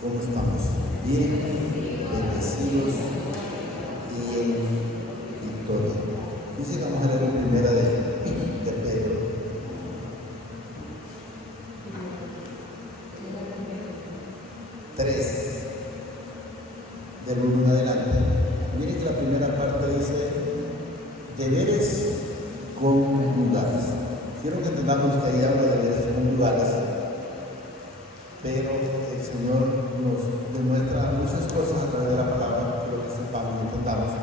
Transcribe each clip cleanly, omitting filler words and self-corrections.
¿Cómo estamos? Bien, bendecidos y en victoria. Dice que vamos a leer la primera de Pedro. Tres, del 1 en adelante. Miren que la primera parte dice deberes conyugales. Quiero que entendamos que ahí habla de deberes conyugales, pero el Señor nos demuestra muchas cosas a través de la palabra, quiero que sepamos y entendamos.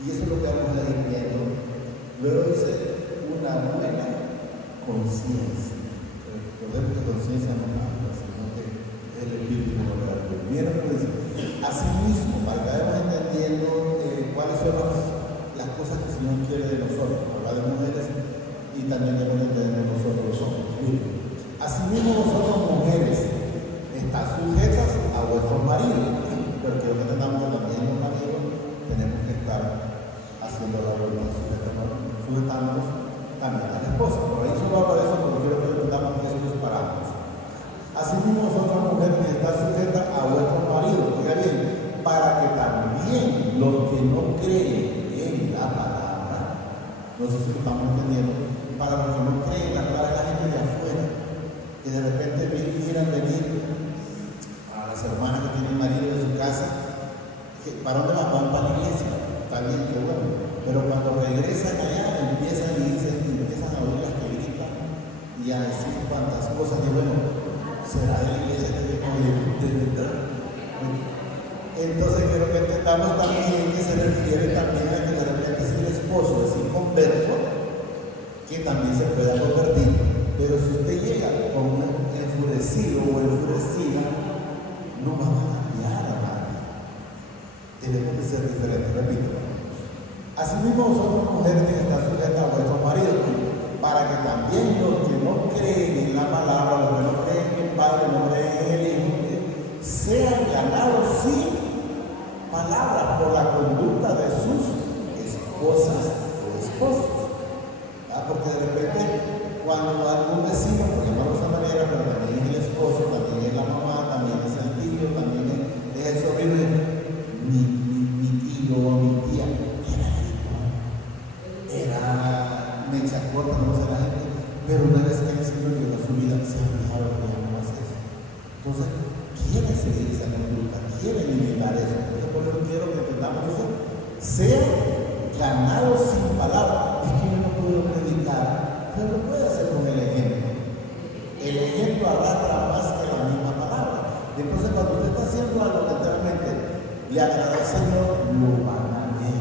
Y eso es lo que vamos a ir viendo. Luego dice una buena conciencia. Recordemos que conciencia no habla, sino que es el espíritu de la verdad. Miren lo que dice. Asimismo, para que vayamos entendiendo cuáles son las cosas que el Señor quiere de nosotros, habla de mujeres y también debemos entender nosotros los hombres. Asimismo, vosotros mujeres, estás sujetas a vuestros maridos, porque lo que tengamos también los maridos, tenemos que estar haciendo la voluntad, sujetándonos también a la esposa. Por ahí solo habla de eso, porque quiero que entendamos que esto es para ambos. Asimismo, vosotras mujeres, estás sujetas a vuestros maridos, oiga bien, para que también los que no creen en la palabra, no sé si lo estamos entendiendo, para los que no creen en la palabra de la gente de afuera, que de repente quieran venir a las hermanas que tienen marido en su casa, ¿para dónde van? Van para la iglesia, está bien, qué bueno, pero cuando regresan allá empiezan a oír las que gritan y a decir cuantas cosas, y bueno, será de la iglesia que de verdad. Entonces quiero que entendamos también que se refiere también a que de repente si el esposo es inconverso, que también se pueda convertir. Pero si usted llega con un enfurecido o enfurecida, no va a cambiar a nadie. Debemos de ser diferentes, repito. Asimismo, vosotros mujeres que están sujetas a vuestros maridos, para que también los que no creen en la palabra, los que no creen en el Padre, no creen en el Hijo, sean ganados sin palabra por la conducta de sus esposas o esposos. Porque de repente, cuando algún vecino, por llamarlo de esa manera, pero también es el esposo, también es la mamá, también es el tío, también es el sobrino, mi tío o mi tía, era mecha corta, no sé la gente, pero una vez que el Señor llegó a su vida, se ha fijado que ya no hace eso. Entonces, quiere seguir esa conducta, quiere limitar eso. Entonces, por eso quiero que entendamos eso. Sea ganado sin palabras. Es que yo no puedo predicar, pero lo puede hacer con el ejemplo. El ejemplo arrastra más que la misma palabra. Entonces, cuando usted está haciendo algo que realmente le agrada al Señor, lo van a ver.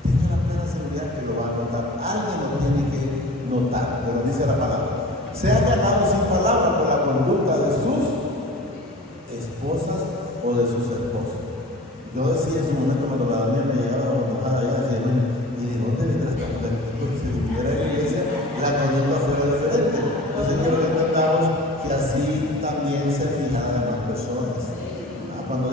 Tenga la plena seguridad que lo va a notar. Alguien lo tiene que notar, como dice la palabra. Sea ganado sin palabras por la conducta de sus esposas o de sus esposos. Yo decía en su momento cuando la Daniela me llegaba a allá hacia él, y digo, ¿dónde vendrá esta mujer? Porque si estuviera en la iglesia, la conducta fuera diferente. Entonces quiero que entendamos que así también se fijarán en las personas. Cuando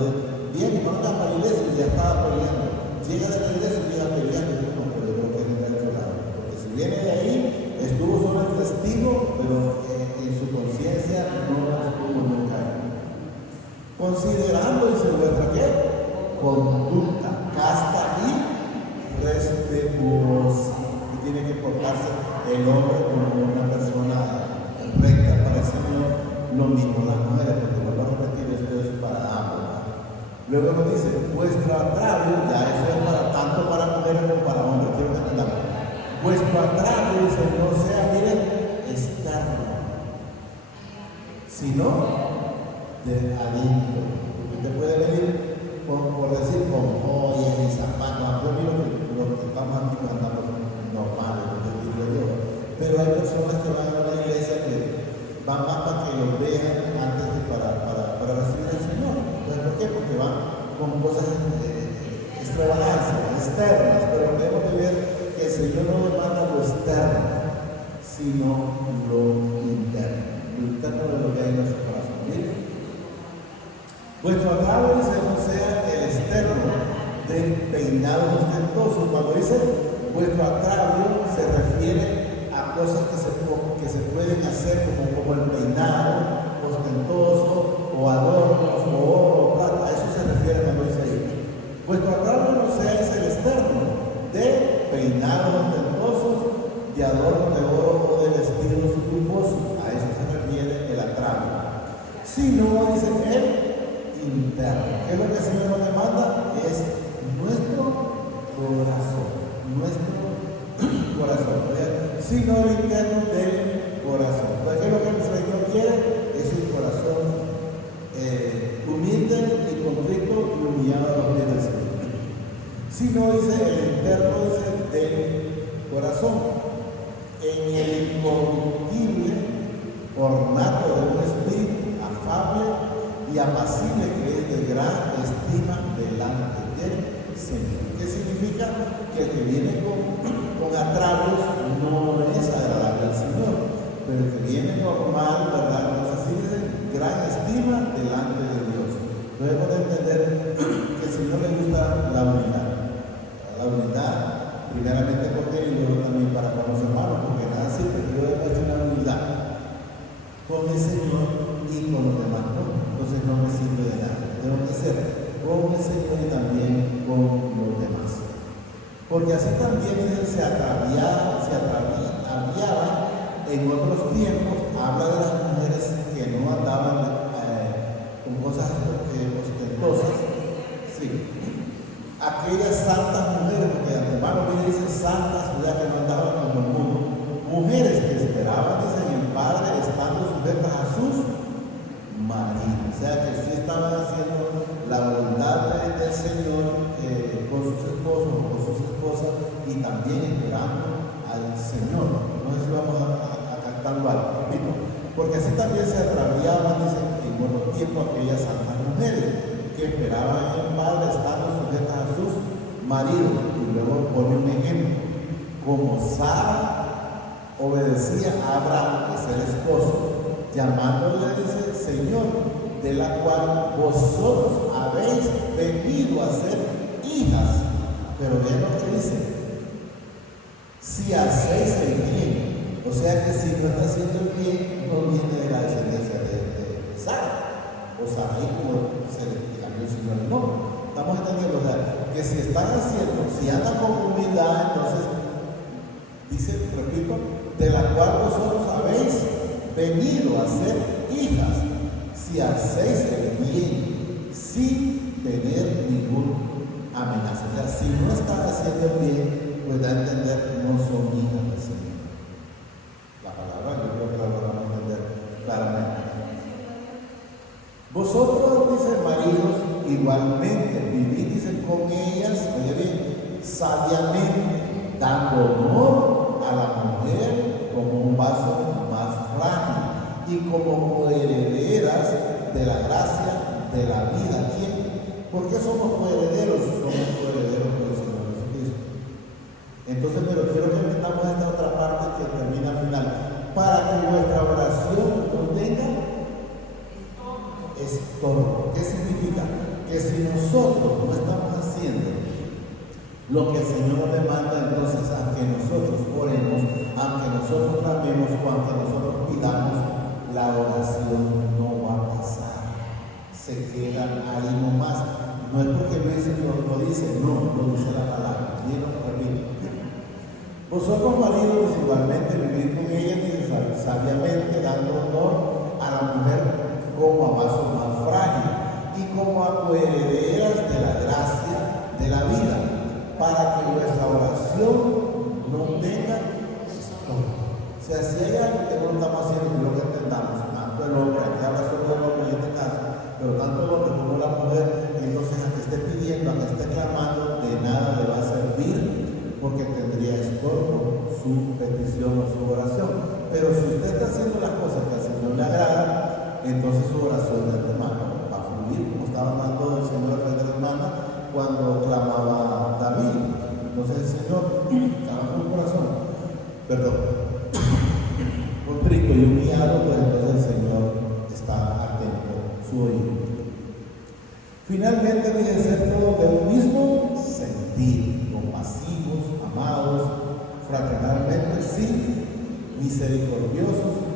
viene, cuando está para la iglesia, ya estaba peleando. Llega de la iglesia y llega peleando, no, pero yo creo que viene de otro lado. Porque si viene de ahí, estuvo solo el testigo, pero en su conciencia no estuvo nunca. Considerando, dice vuestra qué, conducta casta y respetuosa. Y tiene que portarse el hombre como una persona recta para el Señor, lo mismo las mujeres, porque vuelvo a repetir, esto es para ambos. Luego nos dice, vuestro agravio, ya eso es para tanto para mujeres como para hombres, quiero que entendamos. Vuestro agravio, dice, no sea, miren, externo, sino de adentro. Usted puede venir por decir con joyas y zapatos. Yo miro que los que estamos aquí andamos normales, diría yo. Pero hay personas que van a la iglesia que van más para que los vean antes que para recibir al Señor. Entonces, ¿por qué? Porque van con cosas extravagancias, externas. Pero debemos de ver que el Señor no demanda lo externo, sino lo interno. Lo interno de lo que hay en nuestro corazón. ¿Miren? Vuestro agravio dice no sea el externo del peinado ostentoso. Cuando dice vuestro agravio se refiere a cosas que se pueden hacer como el peinado ostentoso o sino, dice, el interno. ¿Qué es lo que el Señor nos demanda? Es nuestro corazón, sino el interno del corazón. Entonces, ¿qué es lo que el Señor quiere? Es un corazón humilde y contrito y humillado a los pies del Señor. Sino, dice, el interno, dice, del corazón, en el incorruptible ornato de un espíritu afable y apacible que es de gran estima delante del Señor. ¿Qué significa? Que el que viene con atrasos no es agradable al Señor, pero el que viene normal, ¿verdad? Entonces así dice, gran estima delante de Dios. Debemos de entender que al Señor le gusta la unidad. La unidad, primeramente con Él y luego también para con los hermanos, porque nada sirve que yo haya hecho una unidad con el Señor y con los demás, ¿no? Entonces no me sirve de nada. Tengo que ser con el Señor y también con los demás. Porque así también se atraviaba en otros tiempos, habla de las mujeres que no andaban con cosas ostentosas. Sí. Aquellas santas mujeres, porque de antemano me dice santas, ya que no andaban con el mundo. Mujeres que esperaban, dicen, el Padre estando sujetas a sus maridos. O sea que sí estaban haciendo la voluntad del Señor con sus esposos o con sus esposas y también esperando al Señor. No sé si vamos a cantarlo algo, repito. Porque así también se atraviaban, dicen, en otro tiempo aquellas santas mujeres que esperaban en el Padre estando sujetas a sus maridos. Y luego pone un ejemplo. Como Sara obedecía a Abraham, que es el esposo, llamándole, dice, Señor, de la cual vosotros habéis venido a ser hijas. Pero vean lo que dice, si hacéis el bien, o sea que si no está haciendo el bien, no viene de la descendencia de Sara, o Sarai, como se le cambió el Señor el nombre. Estamos entendiendo, o sea, que si están haciendo, si andan con humildad, entonces, dice, repito, de la cual vosotros habéis venido a ser hijas, si hacéis el bien sin tener ninguna amenaza. O sea, si no están haciendo el bien, pues da a entender no son hijas del Señor. La palabra yo creo que la vamos a entender claramente. Vosotros, dice, maridos, igualmente vivid, dice, con ellas, oye bien, sabiamente, dando honor a la mujer como un vaso más frágil y como coherederas de la gracia de la vida. ¿Quién? ¿Por qué somos coherederos? Somos coherederos del Señor Jesucristo. Entonces, pero quiero que metamos esta otra parte que termina al final, para que vuestra oración no tenga estorbo. ¿Qué significa? Que si nosotros no estamos haciendo lo que el Señor nos demanda, entonces aunque nosotros oremos, aunque nosotros clamemos o aunque nosotros pidamos, la oración no va a pasar. Se queda ahí nomás. No es porque lo dice, lo dice, no, lo dice la palabra. Y lo repito. Vosotros, maridos, igualmente vivid con ella sabiamente, dando honor a la mujer como a vaso más frágil y como a coherederas de la gracia de la vida, para que vuestra oración no tenga estorbo. O sea, si hay algo que no estamos haciendo, creo que entendamos, tanto el hombre, aquí habla sobre el hombre en este caso, pero tanto el hombre como la mujer, entonces a que esté pidiendo, a que esté clamando, de nada le va a servir, porque tendría estorbo su petición o su oración. Pero si usted está haciendo las cosas que al Señor le agradan, entonces su oración de hermano va a fluir, como estaba hablando el Señor de la hermana cuando clamaba David. Entonces el Señor clama con el corazón, perdón, contrito y humillado, pues entonces el Señor está atento, su oído. Finalmente dice ser todos de un mismo sentir, compasivos, amados, fraternalmente, sí, misericordiosos,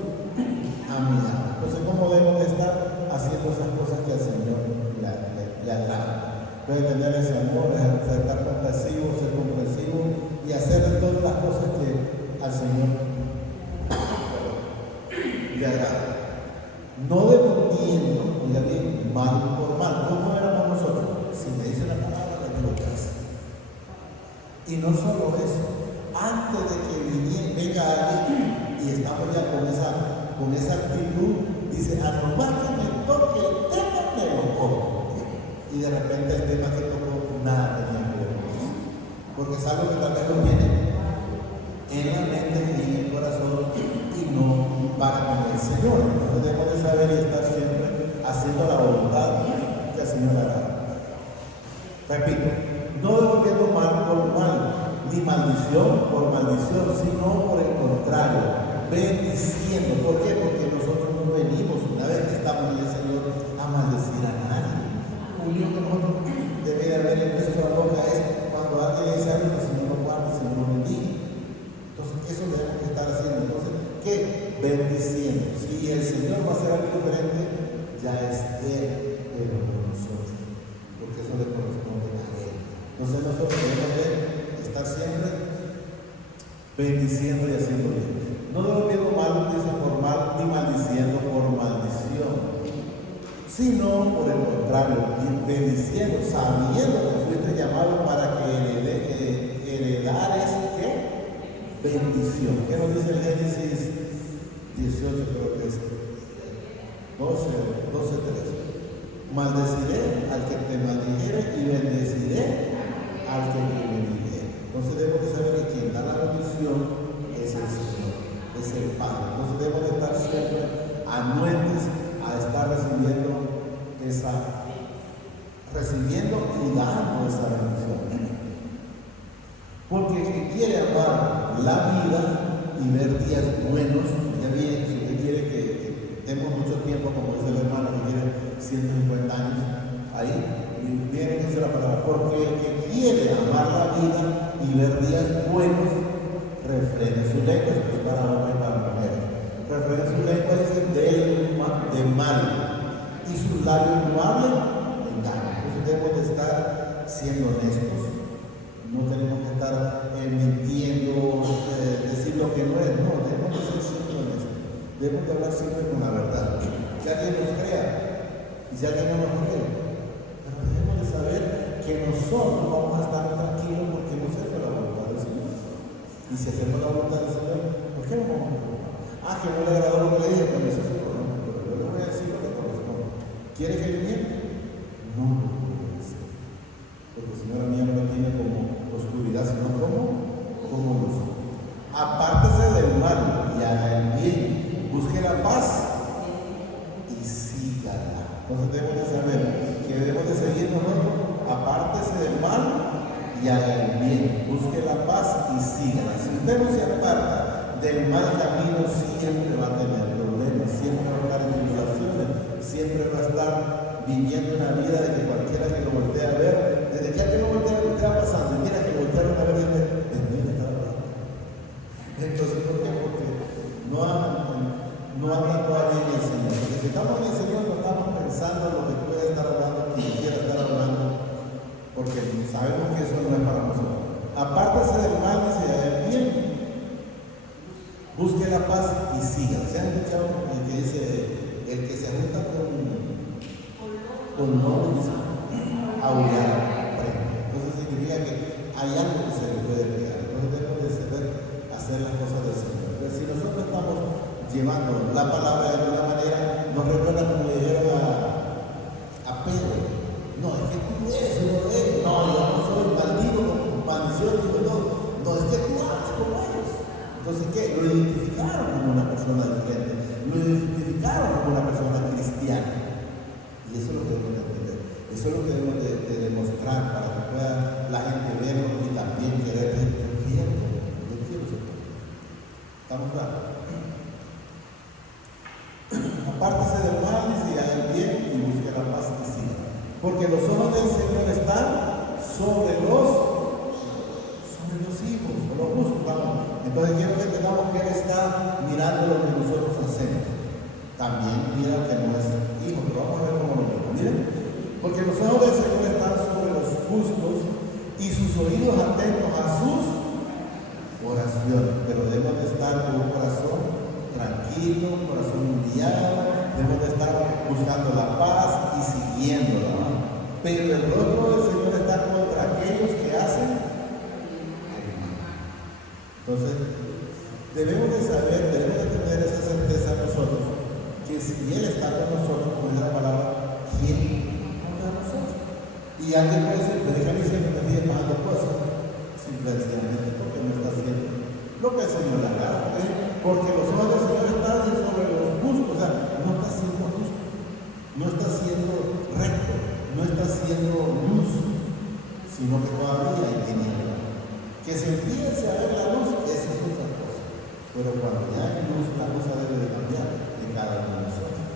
amigables. Entonces, ¿cómo debemos de estar haciendo esas cosas que al Señor le agradan? Puede tener ese amor, estar compasivo, ser comprensivo y hacer todas las cosas que al Señor le agradan. no devolviendo, oiga bien, mal por mal. ¿Cómo éramos nosotros? Si me dice la palabra, le digo caso. Y no solo eso, antes de que venga alguien y estamos ya con esa actitud, dice, a lo más que me toque el tema, me lo como. Y de repente el tema que tocó, nada tenía que ver con eso. Porque es algo que tal vez lo viene en la mente y en el corazón y no para con el Señor. Entonces debemos de saber y estar siempre haciendo la voluntad que el Señor hará. Repito, no devolviendo mal por mal, ni maldición por maldición, sino por el contrario, bendiciendo. ¿Por qué? Porque nosotros no venimos, una vez que estamos en el Señor, a maldecir a nadie. Lo único que nosotros debe de haber en nuestra boca es cuando alguien dice algo, el Señor lo guarde, el Señor lo bendiga. Entonces, eso debemos de estar haciendo. Entonces, ¿qué? Bendiciendo. Si el Señor va a hacer algo diferente, ya es Él, pero no nosotros, porque eso le corresponde a Él. Entonces, nosotros debemos de estar siempre bendiciendo y haciendo bien. No devolviendo mal, dice por mal, ni maldiciendo por maldición, sino por el contrario, bendiciendo, sabiendo que fuiste llamado para que heredares, ¿qué? Bendición. ¿Qué nos dice el Génesis 18, creo que es 12:13? Maldeciré al que te maldijere y bendeciré al que te bendijere. Entonces debemos de saber que quien da la bendición es el Señor, es el Padre. Entonces debemos de estar siempre anuentes a estar recibiendo y dando esa bendición. Porque el que quiere amar la vida y ver días buenos, ya bien, si usted quiere que tenemos mucho tiempo, como dice el hermano, que quiere 150 años, ahí viene que dice la palabra, porque el que quiere amar la vida y ver días buenos, refrene su lengua, esto es para hombre y para mujer. Refrene su lengua, dice, de mal, y sus labios no hablen engaño. Entonces debemos de estar siendo honestos, no tenemos que estar mintiendo, decir lo que no es, no, debemos de ser siempre honestos, debemos de hablar siempre con la verdad. Si alguien nos crea, y si alguien no nos cree, pero debemos de saber que nosotros vamos a estar tranquilos porque no se hace la voluntad del Señor. Y si hacemos la voluntad del Señor, ¿por qué no vamos a preocupar? Ah, que no le agradó lo que le dije, pero eso es otro problema, pero yo le voy a decir lo que corresponde. ¿Quiere que le mienta? No lo puedo decir. Porque el Señor mío no tiene como oscuridad, sino como luz. Apártese del mal y haga el bien. Busque la paz y sígala. Entonces debemos de saber que debemos de seguir nosotros. Apártese del mal y haga el bien. Busque la paz y sígala. Si usted no se aparta del mal camino, siempre va a tener problemas, siempre va a estar en tribulaciones, siempre va a estar viviendo una vida de que cualquiera que lo voltee a ver, desde que alguien lo voltea a ver, ¿qué va pasando? Y mira que voltearon a ver desde mí está hablando. Entonces, ¿por qué? Porque no anda todavía en el Señor. Porque si estamos en el Señor, no estamos pensando en lo que puede estar hablando, quien quiera estar hablando, porque sabemos que eso no es para nosotros. Apártese del mal y se haga el bien. Busque la paz y siga. ¿Se han escuchado el que dice, el que se junta con nobles, aullar, entonces significa que hay algo que se le puede pegar. Entonces debemos de saber hacer las cosas del Señor. Pero si nosotros estamos llevando la palabra de alguna manera, nos recuerda como le dijeron a Pedro, no, es que tú eres, no, yo no soy maldito con maldición, no, es que tú hablas como ellos. Entonces, ¿qué? Lo identificaron como una persona diferente, lo identificaron como una persona cristiana. Y eso es lo que debemos de entender, eso es lo que debemos de demostrar para que pueda la gente verlo y también querer decir, yo quiero ser. ¿Estamos claros? Apártese del mal y siga el bien y busque la paz y siga. Porque los ojos del Señor están sobre los hijos, o los justos. Entonces quiero que tengamos que Él está mirando lo que nosotros hacemos. También mira que no es hijo, pero vamos a ver cómo lo mira. Miren, porque los ojos del Señor están sobre los justos y sus oídos atentos a sus oraciones. Pero debemos de estar con un corazón tranquilo, un corazón humillado, debemos de estar buscando la paz y siguiéndola, ¿no? Pero el rostro del Señor está contra aquellos que hacen el mal. Entonces, debemos de saber, debemos de tener esa certeza nosotros, que si Él está con nosotros, con la palabra, ¿quién contra nosotros? Y alguien puede decir, pero déjame decir que me estoy pagando cosas, simplemente porque no está haciendo lo que el Señor le agrada, porque los ojos del Señor están sobre los justos, o sea, no está siendo justo, no está siendo recto, no está siendo luz, sino que todavía hay tiniebla. Que se empiece a ver la luz, esa es otra cosa. Pero cuando ya hay luz, la cosa debe de cambiar en cada uno de nosotros.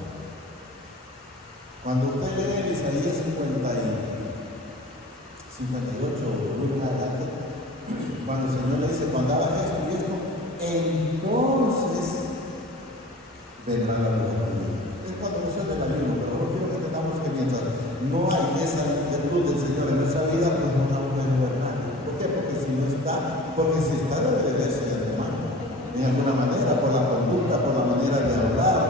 Cuando usted lee el Isaías 58, volumen adelante, cuando el Señor le dice, cuando hagas esto y esto, entonces vendrá la luz de la vida. Es cuando nosotros la Biblia, pero no quiero que tengamos que mientras no hay esa luz del Señor en nuestra vida, pues no estamos viendo nada. ¿Por qué? Porque si no está, porque si está debe de verse de hermano, de alguna manera, por la conducta, por la manera de hablar,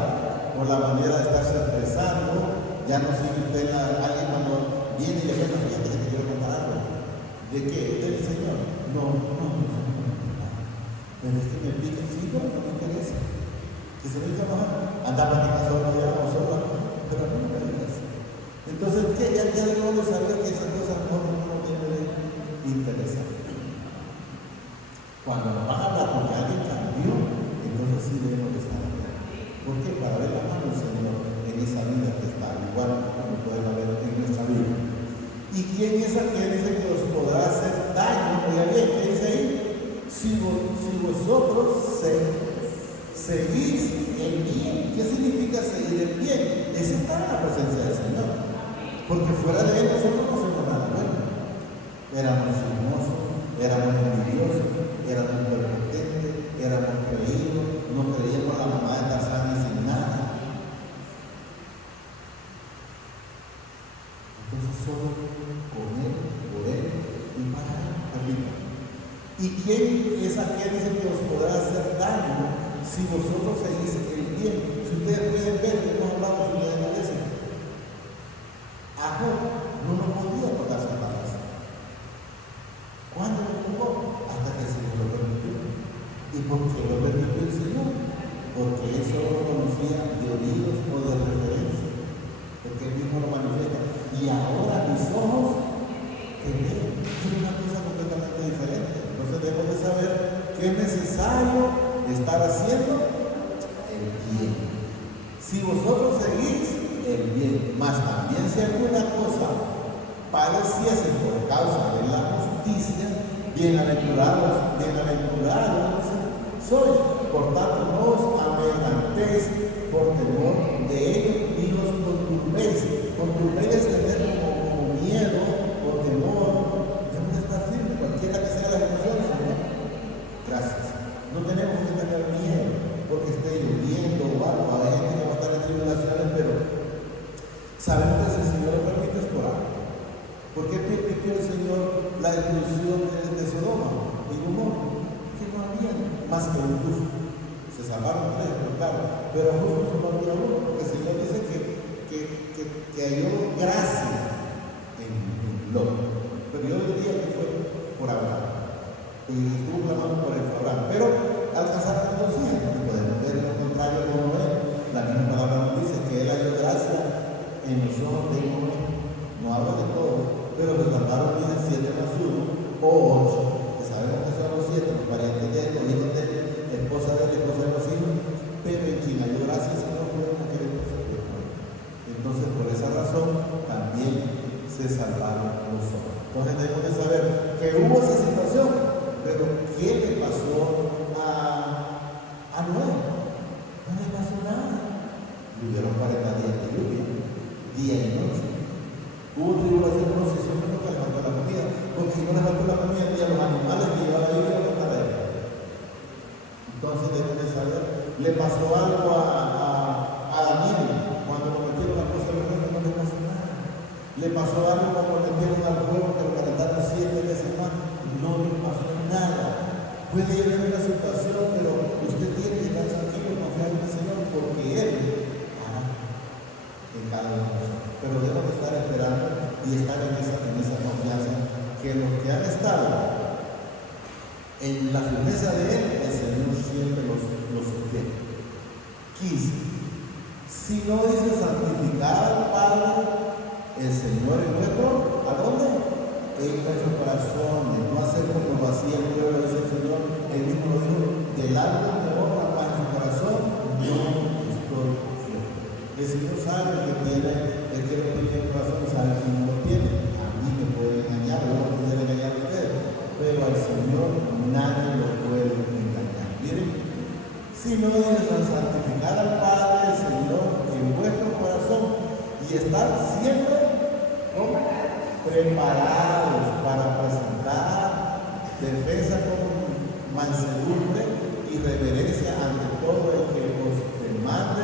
por la manera de estarse expresando. Ya no sigue usted alguien cuando viene y le dice, fíjate que te quiero contar algo. ¿De qué? ¿Del Señor? No. Pero es que me pica, sí, no me interesa. Que se me trabajar, andaba en mi casa ya o sola, pero a mí no me interesa. Entonces, ¿qué? Ya debemos de saber que esas cosas no tienen de interés. Cuando nos van a hablar porque alguien cambió, entonces sí debemos de estar aquí. ¿Por qué? Para ver la mano del Señor en esa vida que está igual como pueden ver en nuestra vida. ¿Y quién es aquel que os podrá hacer daño? Oiga bien, ¿qué dice ahí? Si vosotros seguís el bien. ¿Qué significa seguir el bien? Es estar en la presencia del Señor. Porque fuera de Él nosotros no hacemos nada bueno. Éramos chismosos, éramos envidiosos, éramos prepotentes, éramos creídos, no creíamos la mamá de Tarzán y sin nada. Entonces solo con Él, por Él y para Él. ¿Y quién es aquel que os podrá hacer daño si vosotros seguís el bien? Si ustedes pueden ver que hemos hablado de la iglesia, a Job no nos podía tocar sus palabras. ¿Cuándo lo tocó? Hasta que el Señor lo permitió. ¿Y por qué lo permitió el Señor? Porque Él solo lo conocía de oídos o de referencia. Porque Él mismo lo manifiesta. Y ahora mis ojos que ven, es una cosa completamente diferente. Entonces debemos de saber que es necesario estar haciendo el bien. Si vosotros seguís el bien, más también si alguna cosa padeciese por causa de la justicia, bienaventurados sois. Por tanto, no os amedrentéis por temor de ellos, ni os conturbéis. Conturbéis es tener como miedo o temor. Debemos de estar firmes, cualquiera que sea la situación, Señor. Gracias. No tenemos que tener miedo porque esté lloviendo o algo. Hay gente que va a estar en tribulaciones, pero sabemos que si el Señor lo permite es por algo. ¿Por qué permitió el Señor la destrucción de Sodoma y Gomorra? Que no había más que un justo. Se salvaron tres, claro, pero justo solo había uno, porque el Señor dice que halló gracia en Lot. Pero yo diría que fue por Abraham. Y estuvo clamando por el Abraham. Pero alcanzaron dos hijos. Y podemos ver lo contrario de Noé. La misma palabra nos dice que él halló gracia en los ojos de Noé. No habla de todos, pero los salvaron, dice 7 más 1 o 8. Que sabemos que son los 7, los parientes de él, los hijos de él, esposa de él, esposa de los hijos. Pero en quien halló gracia, el Señor fue una mujer. Entonces, por esa razón, también se salvaron los hombres. Entonces, debemos de saber que hubo esa situación, pero ¿qué le pasó a Noé? No le pasó nada. Hubieron 40 días de lluvia, día y noche. Hubo tribulación, no sé si no que le faltó la comida, porque si no le faltó la comida, ni a los animales que llevaba ahí le faltaba a él. Entonces, debemos de saber, le pasó algo a Daniel. Cuando lo metieron a la cosa del reino no le pasó nada. Le pasó algo cuando lo metieron al fuego que lo calentaron 7 veces más. No le pasó nada. Puede haber una situación, pero usted tiene que estar tranquilo y confiar en el Señor porque Él hará que han estado en la firmeza de Él, el Señor siempre los sostiene. 15. Si no dice santificar al Padre, el Señor es nuestro, ¿a dónde? En nuestros corazones, no hacer como lo hacía el pueblo, dice el Señor, Él mismo lo dijo, del alma de obra para su corazón, no estoy fiel. El Señor sabe lo que tiene, el que no tiene el corazón sabe que no lo tiene. A mí me puede engañar, yo no pudiera engañar a ustedes, pero al Señor nadie lo puede engañar. Miren, si no dices santificar al Padre, el Señor, en vuestro corazón, y estar siempre preparados para presentar defensa con mansedumbre y reverencia ante todo el que os demande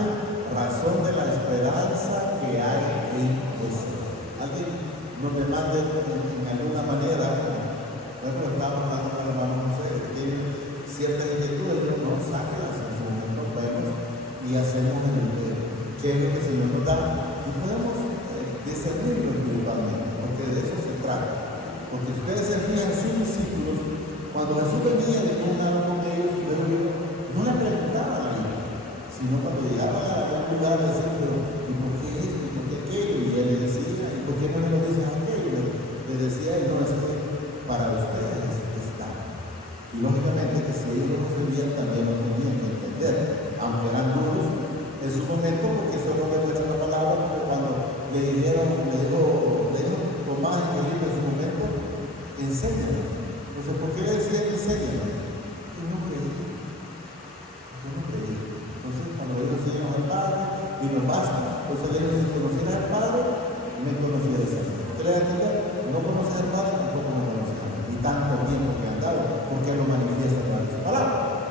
razón de la esperanza que hay en vosotros. Alguien nos demande en alguna manera, nosotros estamos dando a la mano, no sé, que tiene ciertas inquietudes, no sáquelas en su momento, nos vemos y hacemos el que es lo que el Señor nos da y podemos discernirlo espiritualmente, porque de eso se trata. Porque si ustedes se fijan, sus discípulos, cuando Jesús venía de hablar con ellos, no le preguntaban a ellos, sino cuando llegaban a algún lugar decían, pero ¿y por qué esto? ¿Y por qué aquello? Y él les decía, ¿y por qué no me lo dices aquello? Les decía, y no, es que para ustedes está. Y lógicamente que si ellos no sabían, también lo tenían que entender, aunque eran duros en su momento, porque eso no le muestra la palabra, porque cuando le dijo Tomás y Felipe en su momento, enséñame. Entonces, ¿por qué le decía enséñame? Yo no creí. Entonces, cuando ellos enseñan al Padre, y no basta. Entonces, ellos, si conocieras al Padre, me conocieras. ¿Qué le va a entender? No conoces al Padre, tampoco me conoces. Y tanto tiempo que han dado, porque lo manifiesta con su palabra.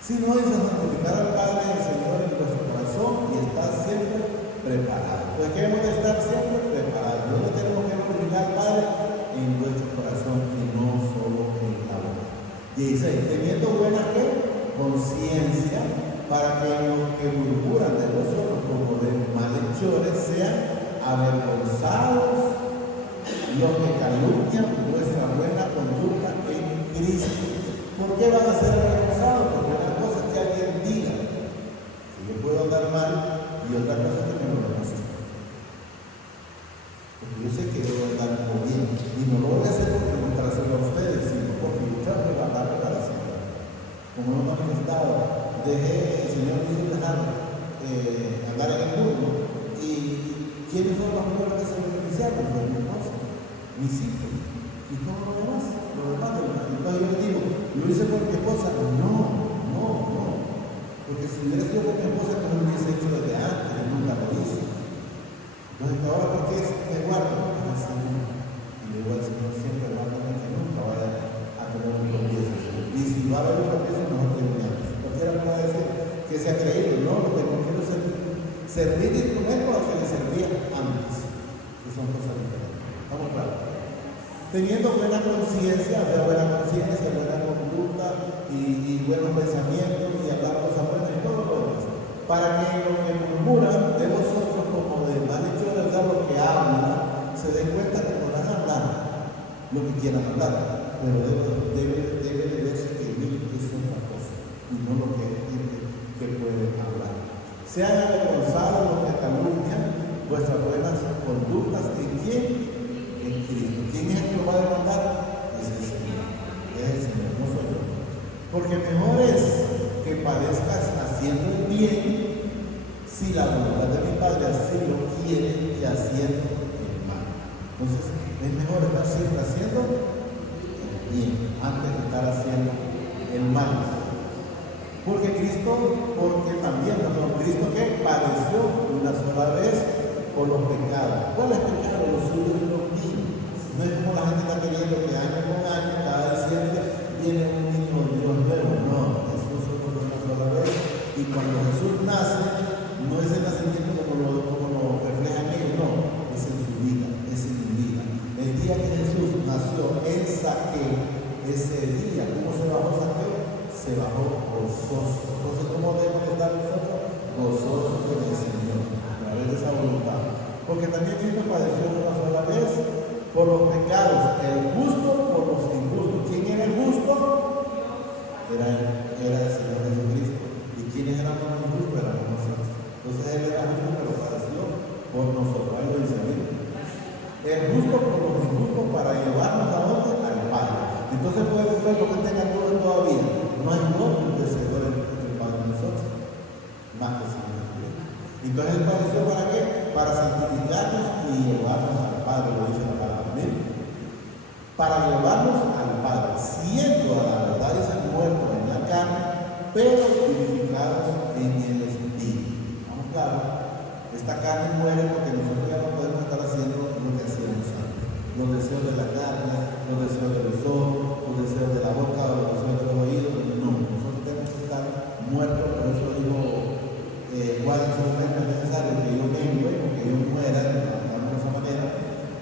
Si no dices santificar al Padre, el Señor en vuestro corazón y estar siempre preparado. Pues queremos estar siempre preparados. ¿Dónde tenemos que glorificar al Padre? En nuestro corazón y no solo en la boca. Y dice, teniendo buena conciencia, para que los que murmuran de vosotros como de malhechores sean avergonzados los que calumnian vuestra buena conducta en Cristo. ¿Por qué van a ser avergonzados? Porque una cosa es que alguien diga que yo puedo andar mal y otra cosa es que me lo demuestre. Porque yo sé que debo andar muy bien y no lo voy a hacer porque me trasero a ustedes, sino porque yo tengo que andar para siempre. Como lo he manifestado, el Señor dice dejar andar en el mundo y ¿quiénes son los primeros que se beneficiaron? Los mi esposa, mis hijos y todo lo demás. Entonces yo le digo, ¿lo hice por mi esposa? No. Porque si hubiera sido por mi esposa, no lo hubiese hecho desde antes, y nunca lo hice. Entonces, ahora, ¿por qué me guardo? Para el Señor. Y le digo al Señor siempre, guárdame que nunca vaya a tener un tropiezo. Y si va a haber un tropiezo, mejor que me hagas. Cualquiera me va a decir que se ha creído, no, porque no quiero servir de instrumento a lo que le servía antes. Que son cosas diferentes. Vamos claro. Teniendo buena conciencia, buena conducta y buenos pensamientos y hablar cosas buenas y todo lo demás. Para que los que murmuran de vosotros como de malhechores, lo que hablan, se den cuenta que podrán hablar lo que quieran hablar, pero debe de verse que vivir es otra cosa y no lo que gente que puede hablar. Sean avergonzados los que calumnian vuestras buenas conductas. ¿En quién? En Cristo. ¿Quién es el que lo va a demandar? Es el Señor. Es el Señor, no soy yo. Porque mejor es que padezcas haciendo el bien, si la voluntad de mi Padre así lo quiere, que haciendo el mal. Entonces, es mejor estar siempre haciendo el bien, antes de estar haciendo el mal. Porque Cristo que padeció una sola vez por los pecados. ¿Cuáles pecados? Los suyos y los míos. No es como la gente está queriendo que año con año, cada diciembre, viene un niño Dios nuevo. No, Jesús solo fue una sola vez. Y cuando Jesús nace, no es el nacimiento como lo reflejan ellos, no, es en su vida, es en mi vida. El día que Jesús nació en Saqueo, ese día, ¿cómo se bajó Saqueo? Se bajó gozoso. Entonces, ¿cómo debemos estar nosotros? Gozosos en el Señor, a través de esa voluntad. Porque también Cristo padeció una sola vez por los pecados, el justo por los injustos. ¿Quién era el justo? Era el Señor Jesucristo. ¿Y quiénes éramos los injustos? Éramos nosotros. Entonces Él era justo, pero padeció por nosotros. Ahí lo dice bien. El justo por los injustos para llevarnos a dónde? Al Padre. Entonces puede ser lo que tenga todo todavía. No hay otro intercesor entre el Padre y nosotros. Más que Señor Jesucristo. Entonces Él padeció ¿para qué? Para santificarnos y llevarnos al Padre, lo dice la palabra. ¿Bien? Para llevarnos al Padre, siendo a la verdad dice muertos en la carne, pero vivificados en el Espíritu. Vamos claro, esta carne muere porque nosotros ya no podemos estar haciendo lo que hacíamos antes. Los deseos de la carne, los deseos de los ojos, los deseos de la boca, los deseos de los oídos. No, nosotros tenemos que estar muertos. Por eso dijo Juan, solamente es necesario que yo venga, porque yo muera de esa manera,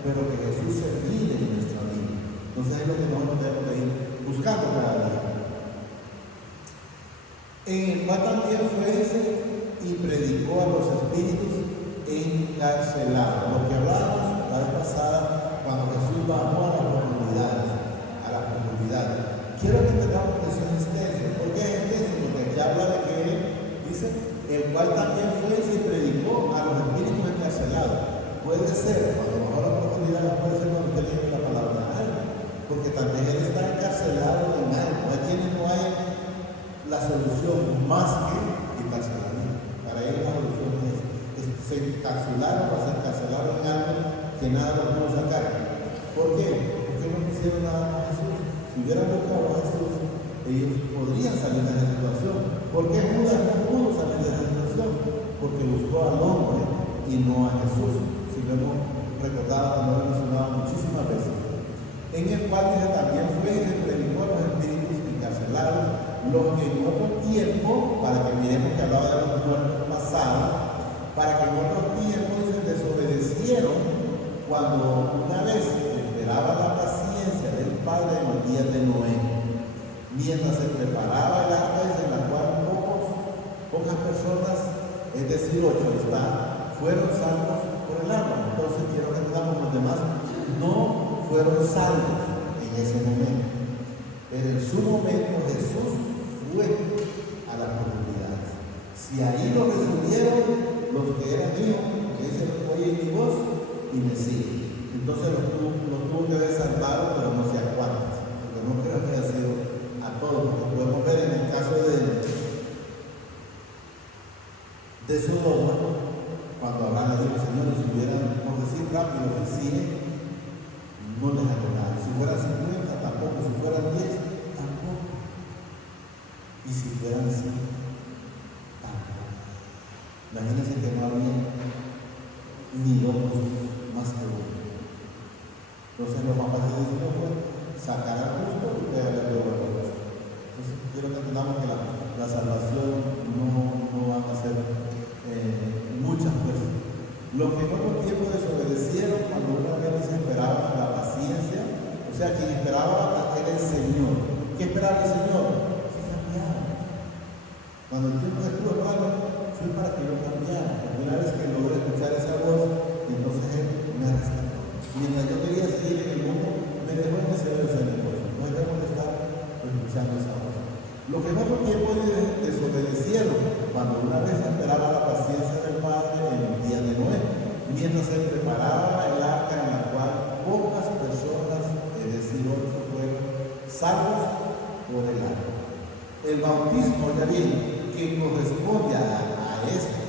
pero que Jesús se brille en nuestra vida. Entonces es lo que nosotros debemos de ir buscando cada día. En el cual también fue y predicó a los espíritus encarcelados. Lo que hablábamos la vez pasada, cuando Jesús bajó a las profundidades. Quiero que tengamos que eso es extenso. ¿Por qué es extenso? Porque aquí habla de que él dice, el cual también fue y predicó a los espíritus encarcelados. Puede ser, cuando bajó a la profundidad, puede ser cuando usted lee la palabra algo, porque también él está encarcelado en algo. Aquí no hay la solución más que quitarse la vida. Para ellos la solución es se encarcelaron o se encarcelaron en algo que nada lo pudo sacar. ¿Por qué? Porque no quisieron nada con Jesús. Si hubieran buscado a Jesús, ellos podrían salir de esa situación. ¿Por qué Judas no pudo salir de esa situación? Porque buscó al hombre y no a Jesús. Si lo hemos recordado, lo hemos mencionado muchísimas veces. En el cual dice también fue y se predicó a los espíritus encarcelados, los que en otro tiempo, para que miremos que hablaba de los muertos pasados, para que en otro tiempo se desobedecieron cuando una vez esperaba la paciencia del Padre en los días de Noé, mientras se preparaba el arca en la cual pocas personas, es decir, 8 fueron salvos por el agua. Entonces quiero que entendamos, los demás no fueron salvos en ese momento, pero en su momento Jesús fue a las profundidades. Si ahí lo recibieron los que eran hijos, que dicen, oye mi voz y me siguen, entonces los tuvo que haber salvado, pero no sé a cuántos, porque no creo que haya sido a todos, porque podemos ver en el caso de Sodoma, cuando Abraham le dijo, Señor, si hubieran, por decir rápido, el cine, no les hago nada. Si fueran 50, tampoco. Si fueran 10, tampoco. Y si fueran 100, tampoco. Imagínense que no había ni dos más que uno. Entonces lo más fácil de decirlo fue sacar al justo y pegarle al justo. Entonces quiero que entendamos que la salvación no van a ser muchas veces. Los que en otro tiempo desobedecieron cuando una vez se esperaba la paciencia, o sea, quien esperaba era el Señor. ¿Qué esperaba el Señor? Que cambiara. Cuando el tiempo estuvo esperando, fue para que yo cambiara. La primera vez que logré escuchar esa voz, entonces Él me rescató. Mientras yo quería seguir en el mundo, me dejó en ese negocio. No debemos de estar escuchando esa voz. Los que en otro tiempo desobedecieron, cuando una vez esperaba la paciencia del Padre en el día de Noé, mientras se preparaba el arca en la cual pocas personas, es decir, 8 fueron salvos por el arca. El bautismo, ya bien, que corresponde a esto,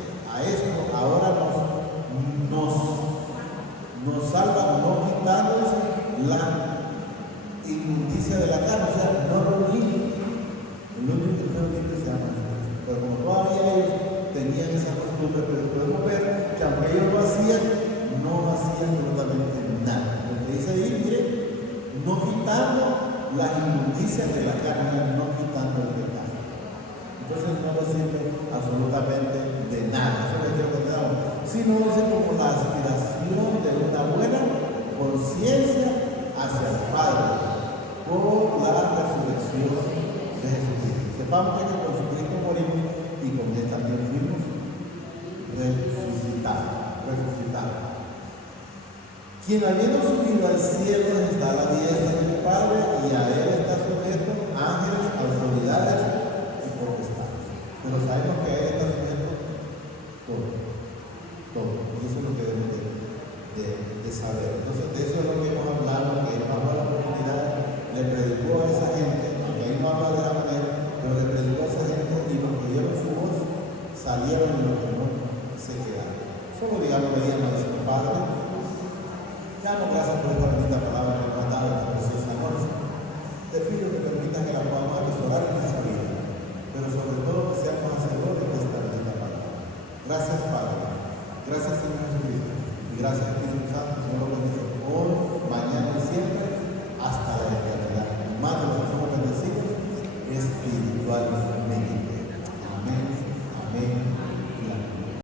ahora nos salva no quitándose la inmundicia de la carne, o sea, no lo limpia. El único que fue limpio se llama Jesús. Pero como todavía ellos tenían esa costumbre, pero podemos ver que aunque ellos lo hacían, no hacían absolutamente nada. Lo que dice ahí, mire, no quitando las inmundicias de la carne, no quitando el pecado. Entonces no nos sirve absolutamente de nada. Eso es lo que tenemos. Sino es como la aspiración de una buena conciencia hacia el Padre por la resurrección de Jesucristo. Sepamos que con Jesucristo morimos y con Él también fuimos resucitados. Quien habiendo subido al cielo está a la diestra de mi Padre, y a él está sujeto ángeles, autoridades y potestades. Pero sabemos que a él está sujeto todo, todo. Y eso es lo que debemos de saber. Entonces, de eso es lo que hemos hablado, que bajo la oportunidad le predicó a esa gente, aunque ahí no habla de la manera, pero le predicó a esa gente, y los que oyeron su voz salieron y los que no se quedaron. Solo digamos, veíamos a nuestro Padre. Damos gracias por esta bendita palabra que nos ha dado esta preciosa noche. Te pido que permitas que la podamos atesorar en nuestra vida, pero sobre todo que seamos hacedores de esta bendita palabra. Gracias, Padre. Gracias, Señor Jesucristo. Y gracias, Espíritu Santo. Señor, lo bendiga hoy